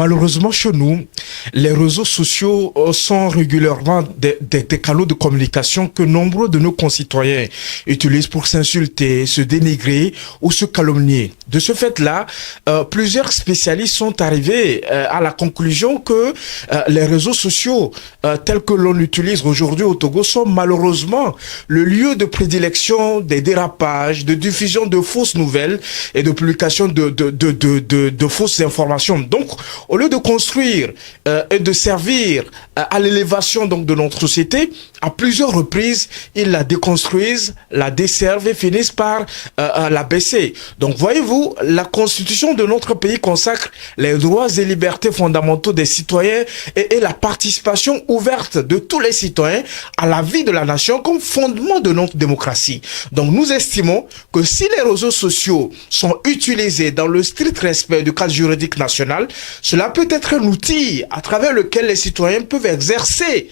Malheureusement, chez nous, les réseaux sociaux sont régulièrement des canaux de communication que nombreux de nos concitoyens utilisent pour s'insulter, se dénigrer ou se calomnier. De ce fait-là, plusieurs spécialistes sont arrivés à la conclusion que les réseaux sociaux tels que l'on utilise aujourd'hui au Togo sont malheureusement le lieu de prédilection des dérapages, de diffusion de fausses nouvelles et de publication de fausses informations. Donc, au lieu de construire et de servir à l'élévation donc de notre société, à plusieurs reprises, ils la déconstruisent, la desservent et finissent par la baisser. Donc, voyez-vous, la Constitution de notre pays consacre les droits et libertés fondamentaux des citoyens et la participation ouverte de tous les citoyens à la vie de la nation comme fondement de notre démocratie. Donc, nous estimons que si les réseaux sociaux sont utilisés dans le strict respect du cadre juridique national, cela peut être un outil à travers lequel les citoyens peuvent exercer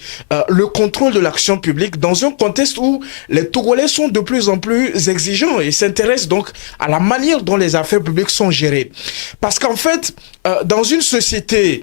le contrôle de l'action publique dans un contexte où les Togolais sont de plus en plus exigeants et s'intéressent donc à la manière dont les affaires publiques sont gérées. Parce qu'en fait, dans une société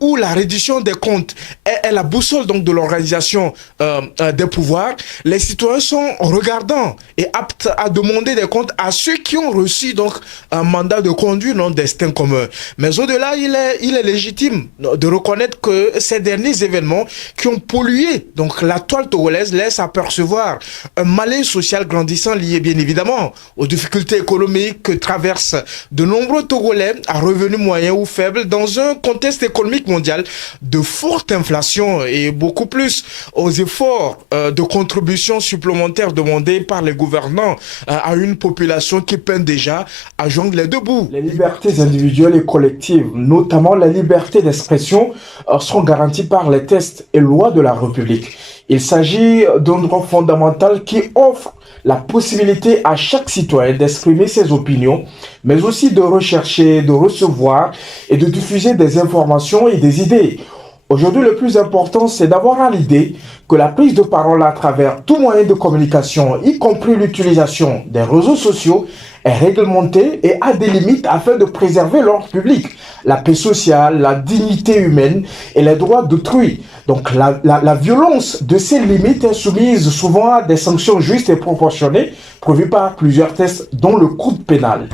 où la reddition des comptes est la boussole donc de l'organisation des pouvoirs, les citoyens sont regardants et aptes à demander des comptes à ceux qui ont reçu donc un mandat de conduire notre destin commun. Mais au-delà, il est légitime de reconnaître que ces derniers événements qui ont pollué donc la toile togolaise laissent apercevoir un malaise social grandissant lié bien évidemment aux difficultés économiques que traversent de nombreux Togolais à revenus moyens ou faibles dans un contexte économique mondial de forte inflation et beaucoup plus aux efforts de contributions supplémentaires demandés par les gouvernants à une population qui peine déjà à jongler debout. Les libertés individuelles et collectives, notamment la liberté d'expression, seront garanties par les textes et lois de la République. Il s'agit d'un droit fondamental qui offre la possibilité à chaque citoyen d'exprimer ses opinions, mais aussi de rechercher, de recevoir et de diffuser des informations et des idées. Aujourd'hui, le plus important, c'est d'avoir à l'idée que la prise de parole à travers tout moyen de communication, y compris l'utilisation des réseaux sociaux, est réglementée et a des limites afin de préserver l'ordre public, la paix sociale, la dignité humaine et les droits d'autrui. Donc la violence de ces limites est soumise souvent à des sanctions justes et proportionnées prévues par plusieurs textes, dont le code pénal.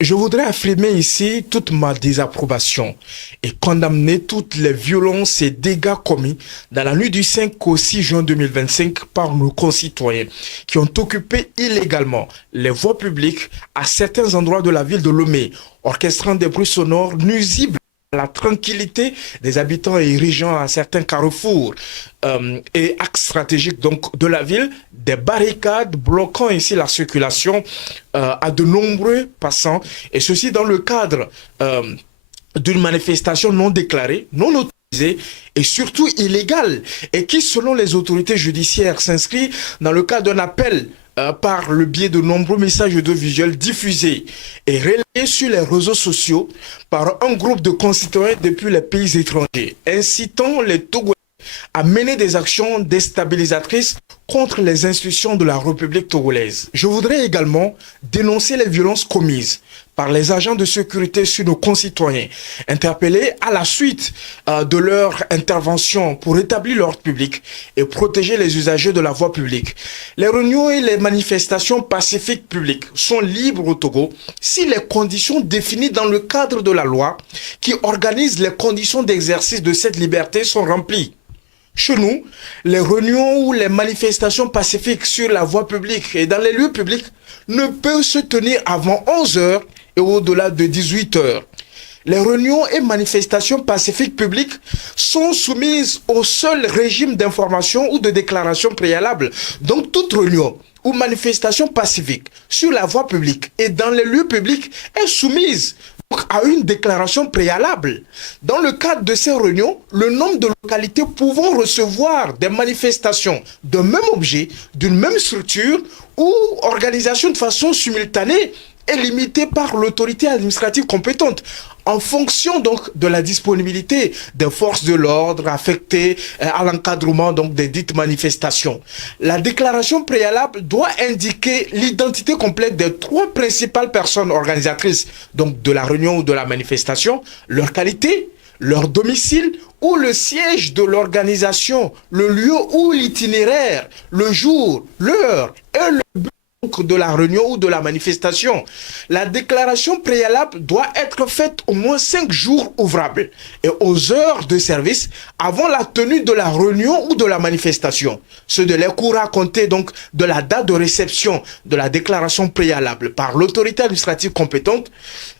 Je voudrais affirmer ici toute ma désapprobation et condamner toutes les violences et dégâts commis dans la nuit du 5 au 6 juin 2025 par nos concitoyens qui ont occupé illégalement les voies publiques à certains endroits de la ville de Lomé, orchestrant des bruits sonores nuisibles à la tranquillité des habitants et dirigeants à certains carrefours et axes stratégiques donc de la ville, des barricades bloquant ici la circulation à de nombreux passants, et ceci dans le cadre d'une manifestation non déclarée, non autorisée et surtout illégale, et qui, selon les autorités judiciaires, s'inscrit dans le cadre d'un appel par le biais de nombreux messages audiovisuels diffusés et relayés sur les réseaux sociaux par un groupe de concitoyens depuis les pays étrangers, incitant les Togolais à mener des actions déstabilisatrices contre les institutions de la République togolaise. Je voudrais également dénoncer les violences commises par les agents de sécurité sur nos concitoyens, interpellés à la suite de leur intervention pour établir l'ordre public et protéger les usagers de la voie publique. Les réunions et les manifestations pacifiques publiques sont libres au Togo si les conditions définies dans le cadre de la loi qui organise les conditions d'exercice de cette liberté sont remplies. Chez nous, les réunions ou les manifestations pacifiques sur la voie publique et dans les lieux publics ne peuvent se tenir avant 11 heures et au-delà de 18 heures. Les réunions et manifestations pacifiques publiques sont soumises au seul régime d'information ou de déclaration préalable. Donc toute réunion ou manifestation pacifique sur la voie publique et dans les lieux publics est soumise à une déclaration préalable. Dans le cadre de ces réunions, le nombre de localités pouvant recevoir des manifestations d'un même objet, d'une même structure ou organisation de façon simultanée est limité par l'autorité administrative compétente. en fonction donc de la disponibilité des forces de l'ordre affectées à l'encadrement donc des dites manifestations. La déclaration préalable doit indiquer l'identité complète des 3 principales personnes organisatrices donc de la réunion ou de la manifestation, leur qualité, leur domicile ou le siège de l'organisation, le lieu ou l'itinéraire, le jour, l'heure et le but de la réunion ou de la manifestation. La déclaration préalable doit être faite au moins 5 jours ouvrables et aux heures de service avant la tenue de la réunion ou de la manifestation. Ce délai courra à compter donc de la date de réception de la déclaration préalable par l'autorité administrative compétente.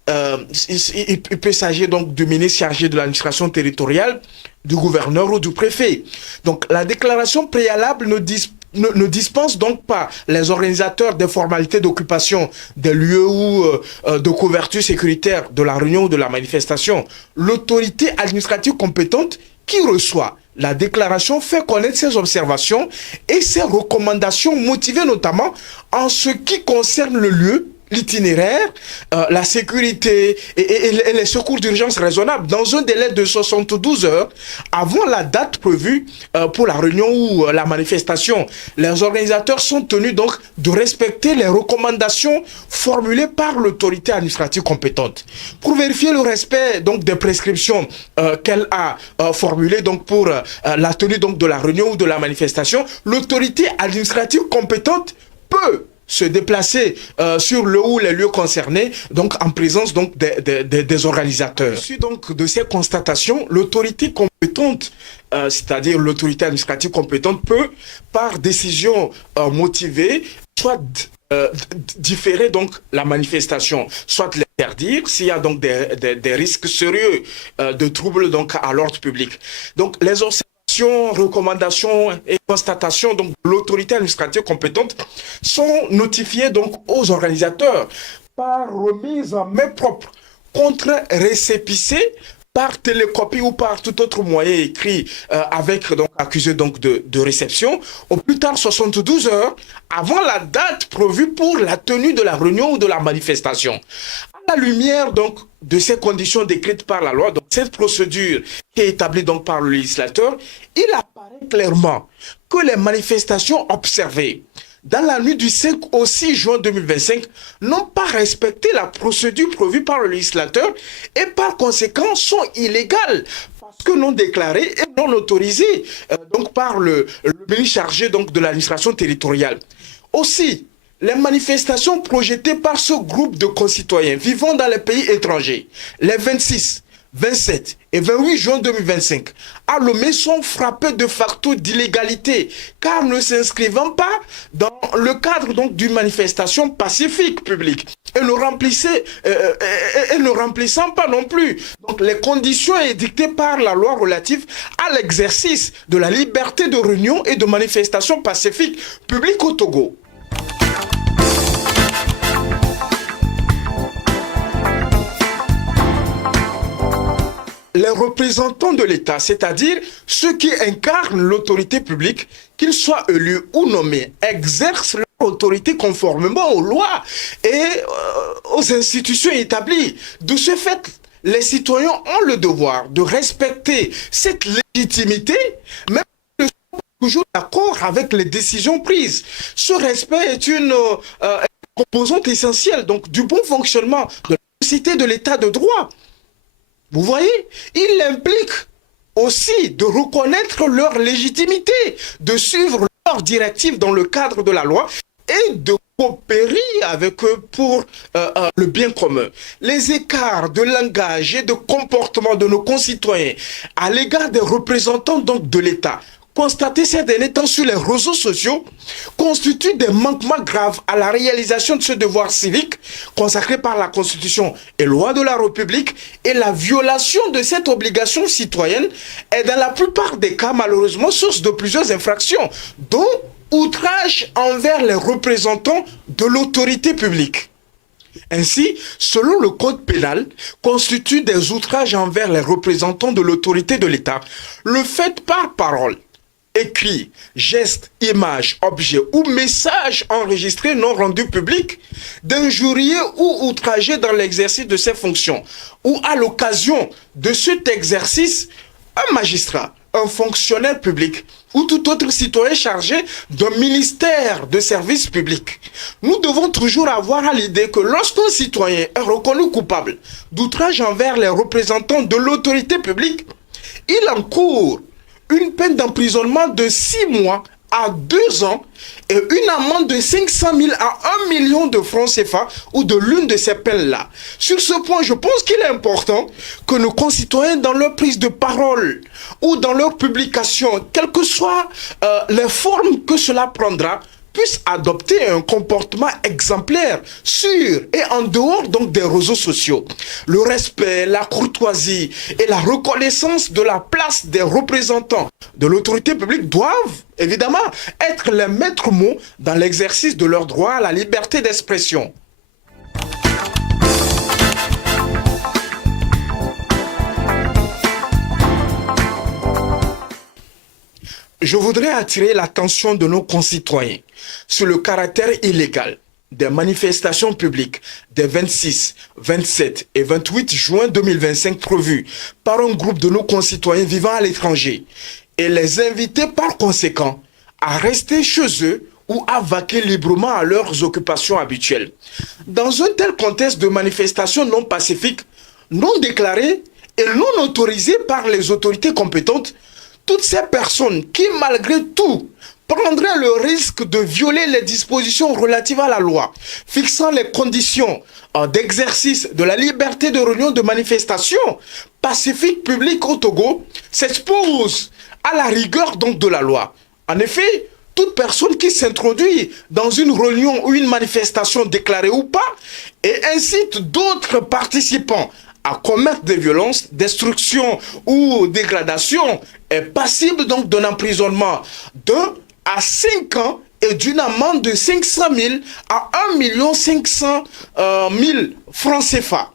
Il peut s'agir donc du ministre chargé de l'administration territoriale, du gouverneur ou du préfet. Donc la déclaration préalable ne dispense donc pas les organisateurs des formalités d'occupation des lieux ou de couverture sécuritaire de la réunion ou de la manifestation. L'autorité administrative compétente qui reçoit la déclaration fait connaître ses observations et ses recommandations motivées notamment en ce qui concerne le lieu, l'itinéraire, la sécurité et les secours d'urgence raisonnables dans un délai de 72 heures avant la date prévue pour la réunion ou la manifestation. Les organisateurs sont tenus donc de respecter les recommandations formulées par l'autorité administrative compétente. Pour vérifier le respect donc des prescriptions qu'elle a formulées donc pour la tenue donc de la réunion ou de la manifestation, l'autorité administrative compétente peut se déplacer sur le ou les lieux concernés, donc en présence donc des organisateurs. Suite donc de ces constatations, l'autorité compétente, c'est-à-dire l'autorité administrative compétente, peut, par décision motivée, soit différer donc la manifestation, soit l'interdire s'il y a donc des risques sérieux de troubles donc à l'ordre public. Donc les recommandations et constatations donc de l'autorité administrative compétente sont notifiées donc aux organisateurs par remise en main propre, contre-récépissé par télécopie ou par tout autre moyen écrit avec donc accusé donc de réception au plus tard 72 heures avant la date prévue pour la tenue de la réunion ou de la manifestation. À la lumière donc de ces conditions décrites par la loi, donc cette procédure qui est établie donc par le législateur, il apparaît clairement que les manifestations observées dans la nuit du 5 au 6 juin 2025 n'ont pas respecté la procédure prévue par le législateur et par conséquent sont illégales parce que non déclarées et non autorisées donc par le ministre chargé donc de l'administration territoriale. Aussi, les manifestations projetées par ce groupe de concitoyens vivant dans les pays étrangers, les 26, 27 et 28 juin 2025, à Lomé sont frappées de facto d'illégalité, car ne s'inscrivant pas dans le cadre donc d'une manifestation pacifique publique et ne remplissant pas non plus donc les conditions édictées par la loi relative à l'exercice de la liberté de réunion et de manifestation pacifique publique au Togo. Les représentants de l'État, c'est-à-dire ceux qui incarnent l'autorité publique, qu'ils soient élus ou nommés, exercent leur autorité conformément aux lois et aux institutions établies. De ce fait, les citoyens ont le devoir de respecter cette légitimité, même si ils ne sont pas toujours d'accord avec les décisions prises. Ce respect est une composante essentielle donc, du bon fonctionnement de la société de l'État de droit. Vous voyez, il implique aussi de reconnaître leur légitimité, de suivre leurs directives dans le cadre de la loi et de coopérer avec eux pour le bien commun. Les écarts de langage et de comportement de nos concitoyens à l'égard des représentants donc de l'État constatés ces derniers temps sur les réseaux sociaux constituent des manquements graves à la réalisation de ce devoir civique consacré par la Constitution et loi de la République, et la violation de cette obligation citoyenne est dans la plupart des cas malheureusement source de plusieurs infractions, dont outrage envers les représentants de l'autorité publique. Ainsi, selon le code pénal, constitue des outrages envers les représentants de l'autorité de l'État le fait par parole, écrits, gestes, images, objets ou messages enregistrés non rendus publics, d'injurier ou outrager dans l'exercice de ses fonctions ou à l'occasion de cet exercice un magistrat, un fonctionnaire public ou tout autre citoyen chargé d'un ministère de service public. Nous devons toujours avoir à l'idée que lorsqu'un citoyen est reconnu coupable d'outrage envers les représentants de l'autorité publique, il encourt une peine d'emprisonnement de 6 mois à 2 ans et une amende de 500 000 à 1 million de francs CFA ou de l'une de ces peines-là. Sur ce point, je pense qu'il est important que nos concitoyens, dans leur prise de parole ou dans leur publication, quelles que soient les formes que cela prendra, puissent adopter un comportement exemplaire sur et en dehors donc des réseaux sociaux. Le respect, la courtoisie et la reconnaissance de la place des représentants de l'autorité publique doivent évidemment être les maîtres mots dans l'exercice de leur droit à la liberté d'expression. Je voudrais attirer l'attention de nos concitoyens sur le caractère illégal des manifestations publiques des 26, 27 et 28 juin 2025 prévues par un groupe de nos concitoyens vivant à l'étranger et les inviter par conséquent à rester chez eux ou à vaquer librement à leurs occupations habituelles. Dans un tel contexte de manifestations non pacifiques, non déclarées et non autorisées par les autorités compétentes, toutes ces personnes qui, malgré tout, prendraient le risque de violer les dispositions relatives à la loi, fixant les conditions d'exercice de la liberté de réunion de manifestation pacifique publique au Togo, s'exposent à la rigueur donc de la loi. En effet, toute personne qui s'introduit dans une réunion ou une manifestation déclarée ou pas et incite d'autres participants à commettre des violences, destruction ou dégradation est passible donc d'un emprisonnement d'1 à 5 ans et d'une amende de 500 000 à 1 500 000 francs CFA.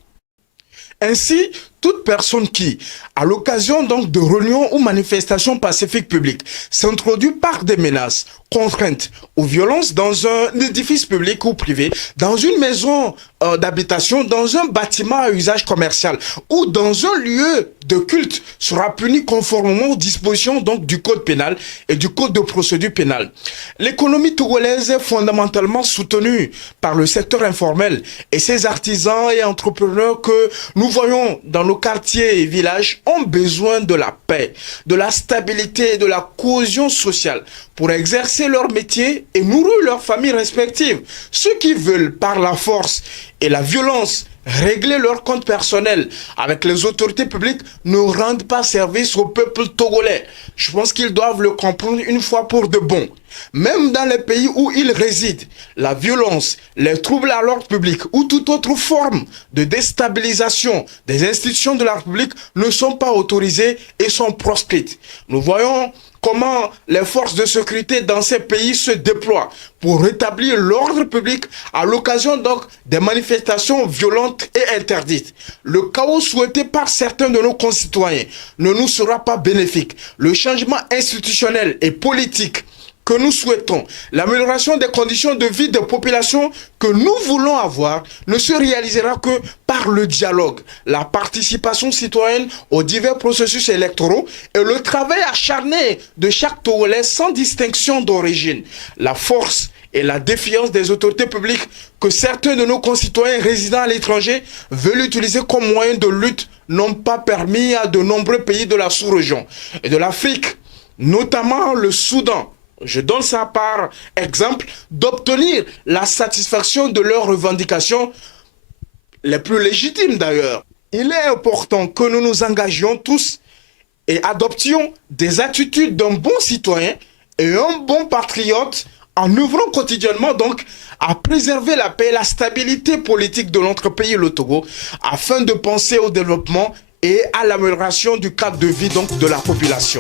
Ainsi, toute personne qui, à l'occasion donc de réunions ou manifestations pacifiques publiques, s'introduit par des menaces, contraintes ou violences dans un édifice public ou privé, dans une maison d'habitation, dans un bâtiment à usage commercial ou dans un lieu de culte sera puni conformément aux dispositions donc du code pénal et du code de procédure pénale. L'économie togolaise est fondamentalement soutenue par le secteur informel et ses artisans et entrepreneurs que nous voyons dans nos quartiers et villages ont besoin de la paix, de la stabilité et de la cohésion sociale pour exercer leur métier et nourrir leurs familles respectives. Ceux qui veulent par la force et la violence régler leur compte personnel avec les autorités publiques ne rendent pas service au peuple togolais. Je pense qu'ils doivent le comprendre une fois pour de bon. Même dans les pays où ils résident, la violence, les troubles à l'ordre public ou toute autre forme de déstabilisation des institutions de la République ne sont pas autorisées et sont proscrites. Nous voyons comment les forces de sécurité dans ces pays se déploient pour rétablir l'ordre public à l'occasion donc des manifestations violentes et interdites. Le chaos souhaité par certains de nos concitoyens ne nous sera pas bénéfique. Le changement institutionnel et politique que nous souhaitons, l'amélioration des conditions de vie des populations que nous voulons avoir ne se réalisera que par le dialogue, la participation citoyenne aux divers processus électoraux et le travail acharné de chaque Togolais sans distinction d'origine. La force et la défiance des autorités publiques que certains de nos concitoyens résidant à l'étranger veulent utiliser comme moyen de lutte n'ont pas permis à de nombreux pays de la sous-région et de l'Afrique, notamment le Soudan, je donne ça par exemple, d'obtenir la satisfaction de leurs revendications les plus légitimes d'ailleurs. Il est important que nous nous engagions tous et adoptions des attitudes d'un bon citoyen et un bon patriote en œuvrant quotidiennement donc à préserver la paix et la stabilité politique de notre pays, le Togo, afin de penser au développement et à l'amélioration du cadre de vie donc de la population.